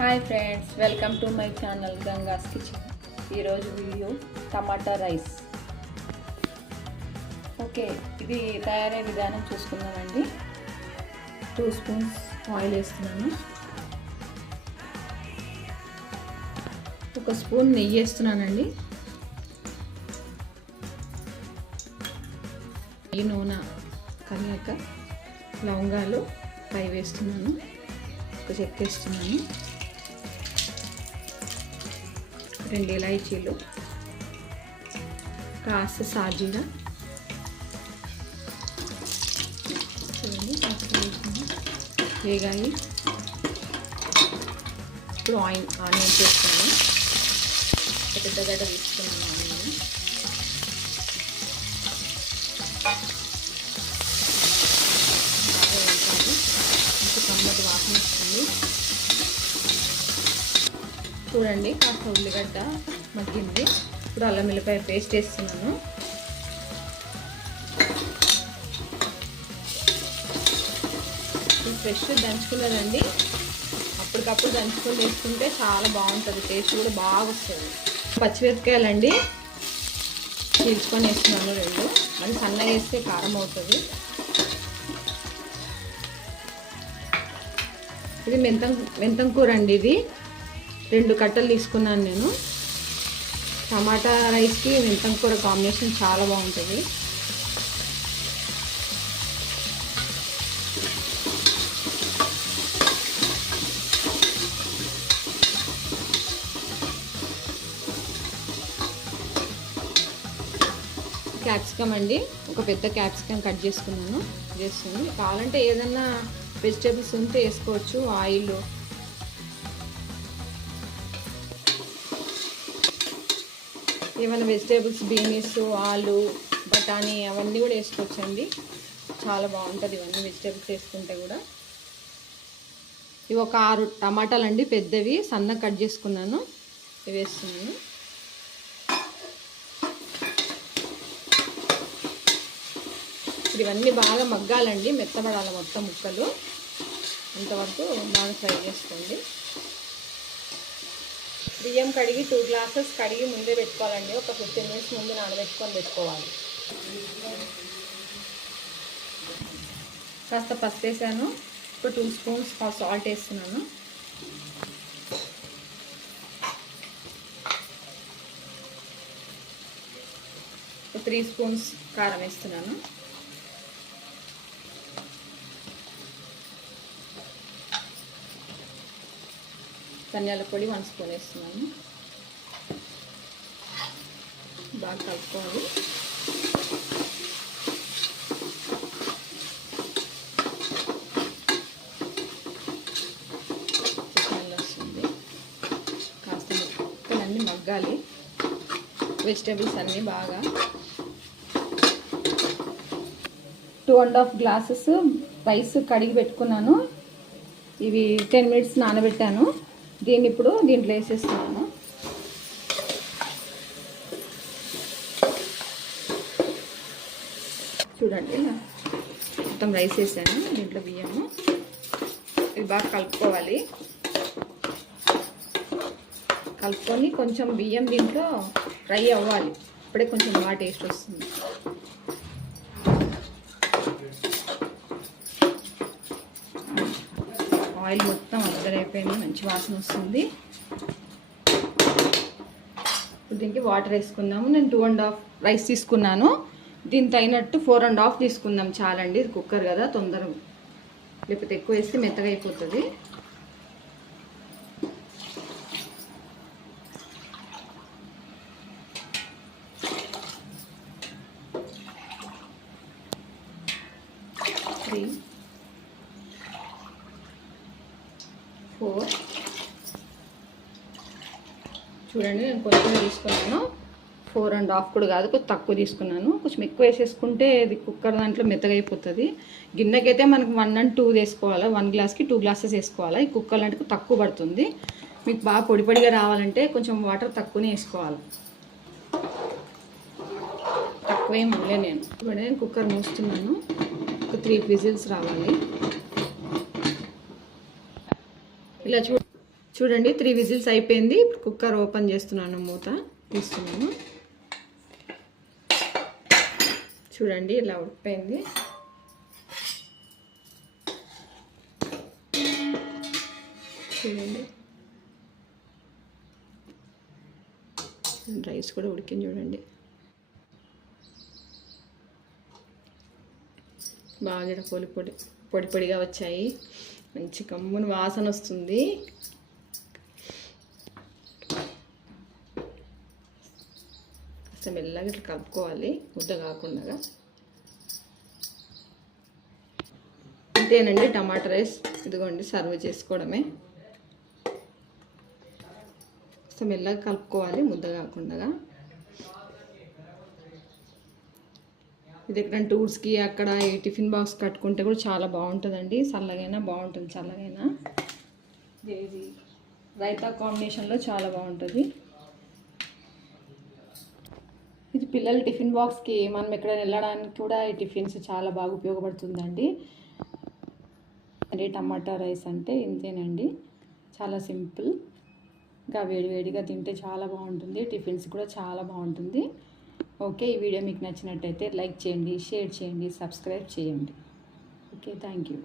Hi friends, welcome to my channel Ganga's kitchen. ఈరోజు video టమాటా rice. Okay, ఇది తయారయ్యే విధానం చూసుకుందామండి. 2 స్పూన్స్ ఆయిల్ వేస్తున్నాను. 1 స్పూన్ నెయ్యి వేస్తున్నానండి. ఈ నూనె కరియాక లవంగాలు 5 వేస్తున్నాను. చెక్క వేస్తున్నాను. 2 ఇలాచీలు, కాస్త సాజీరా, చూడండి వేగాయి. ఇప్పుడు ఆనియన్ చేస్తున్నాను. పెద్ద గడ్డ తీసుకున్నాను ఆనియన్. బాగా వేయాలి, ఇంకా కమ్మటి వాసన వస్తుంది. చూడండి, కాస్త ఉల్లిగడ్డ మగ్గింది. ఇప్పుడు అల్లం వెల్లిపాయ పేస్ట్ వేస్తున్నాను. ఇది ఫ్రెష్ దంచుకున్నదండి. అప్పటికప్పుడు దంచుకొని వేసుకుంటే చాలా బాగుంటుంది, టేస్ట్ కూడా బాగా వస్తుంది. పచ్చిమిరపకాయలండి చీల్చుకొని వేస్తున్నాను 2. అది సన్నగా వేస్తే కారం అవుతుంది. ఇది మెంతం కూర అండి. ఇది 2 కట్టలు తీసుకున్నాను నేను. టమాటా రైస్కి మెంతం కూర కాంబినేషన్ చాలా బాగుంటుంది. క్యాప్సికమ్ అండి, ఒక పెద్ద క్యాప్సికమ్ కట్ చేసుకున్నాను. చేస్తుంది కావాలంటే ఏదన్నా వెజిటేబుల్స్ ఉంటే వేసుకోవచ్చు. ఆయిల్, ఏమైనా వెజిటేబుల్స్, బీన్స్, ఆలు, బఠానీ అవన్నీ కూడా వేసుకోవచ్చండి. చాలా బాగుంటుంది ఇవన్నీ వెజిటేబుల్స్ వేసుకుంటే కూడా. ఇవి ఒక 6 టమాటాలు అండి, పెద్దవి సన్నగా కట్ చేసుకున్నాను. ఇవి వేస్తున్నాను. ఇవన్నీ బాగా మగ్గాలండి, మెత్తబడాలి మొత్తం ముక్కలు. అంతవరకు బాగా ఫ్రై చేసుకోండి. బియ్యం కడిగి 2 గ్లాసెస్ కడిగి ముందే పెట్టుకోవాలండి. ఒక 15 మినిట్స్ ముందు నానబెట్టుకొని పెట్టుకోవాలి. కాస్త పసుపు వేసాను. ఇప్పుడు 2 స్పూన్స్ సాల్ట్ వేస్తున్నాను. ఒక 3 స్పూన్స్ కారం వేస్తున్నాను. ధనియాల పొడి 1 స్పూన్ వేస్తున్నాను. బాగా కలుపుకోవాలి. స్మెల్ వస్తుంది. కాస్త ముక్కలన్నీ మగ్గాలి, వెజిటేబుల్స్ అన్నీ బాగా. 2.5 గ్లాసెస్ రైస్ కడిగి పెట్టుకున్నాను. ఇవి 10 మినిట్స్ నానబెట్టాను. దీన్ని ఇప్పుడు దీంట్లో వేసేస్తున్నాను. చూడండి, మొత్తం రైస్ వేసాను. దీంట్లో బియ్యము ఇది బాగా కలుపుకోవాలి. కలుపుకొని కొంచెం బియ్యం దీంట్లో ఫ్రై అవ్వాలి. ఇప్పుడే కొంచెం బాగా టేస్ట్ వస్తుంది. ఆయిల్ మొత్తం అద్దరైపోయింది, మంచి వాసన వస్తుంది. ఇప్పుడు దీనికి వాటర్ వేసుకుందాము. నేను 2.5 రైస్ తీసుకున్నాను. దీనికి తగినట్టు 4.5 తీసుకుందాం చాలండి. ఇది కుక్కర్ కదా, తొందరగా, లేకపోతే ఎక్కువ వేస్తే మెత్తగా అయిపోతుంది. చూడండి, నేను కొంచెం తీసుకున్నాను. 4.5 కూడా కాదు, కొంచెం తక్కువ తీసుకున్నాను. కొంచెం ఎక్కువ వేసేసుకుంటే ఇది కుక్కర్ దాంట్లో మెత్తగా అయిపోతుంది. గిన్నెకైతే మనకు 1 and 2 వేసుకోవాలి. 1 గ్లాస్కి 2 గ్లాసెస్ వేసుకోవాలి. ఈ కుక్కర్ అంటే తక్కువ పడుతుంది. మీకు బాగా పొడి పొడిగా రావాలంటే కొంచెం వాటర్ తక్కువనే వేసుకోవాలి. తక్కువేం ఉండలే నేను. ఇప్పుడు నేను కుక్కర్ మూస్తున్నాను. ఒక 3 విజిల్స్ రావాలి. ఇలా చూడండి 3 విజిల్స్ అయిపోయింది. ఇప్పుడు కుక్కర్ ఓపెన్ చేస్తున్నాను, మూత తీస్తున్నాను. చూడండి ఇలా ఉడిపోయింది. చూడండి రైస్ కూడా ఉడికింది చూడండి. బాగా పొడిగా వచ్చాయి. మంచి కమ్ముని వాసన వస్తుంది. కాస్త మెల్లగా ఇట్లా కలుపుకోవాలి, ముద్ద కాకుండా. ఇంతేనండి టమాటా రైస్. ఇదిగోండి సర్వ్ చేసుకోవడమే. కాస్త మెల్లగా కలుపుకోవాలి, ముద్ద కాకుండా. ఇది ఎక్కడ టూర్స్కి అక్కడ ఈ టిఫిన్ బాక్స్ కట్టుకుంటే కూడా చాలా బాగుంటుందండి. చల్లగైనా బాగుంటుంది, చల్లగైనా. ఇది రైతా కాంబినేషన్లో చాలా బాగుంటుంది. ఇది పిల్లల టిఫిన్ బాక్స్కి మనం ఎక్కడైనా వెళ్ళడానికి కూడా ఈ టిఫిన్స్ చాలా బాగా ఉపయోగపడుతుందండి. అదే టమాటా రైస్ అంటే ఇంతేనండి, చాలా సింపుల్. ఇంకా వేడివేడిగా తింటే చాలా బాగుంటుంది. టిఫిన్స్ కూడా చాలా బాగుంటుంది. ఓకే, ఈ వీడియో మీకు నచ్చినట్టయితే లైక్ చేయండి, షేర్ చేయండి, సబ్స్క్రైబ్ చేయండి. Okay, thank you.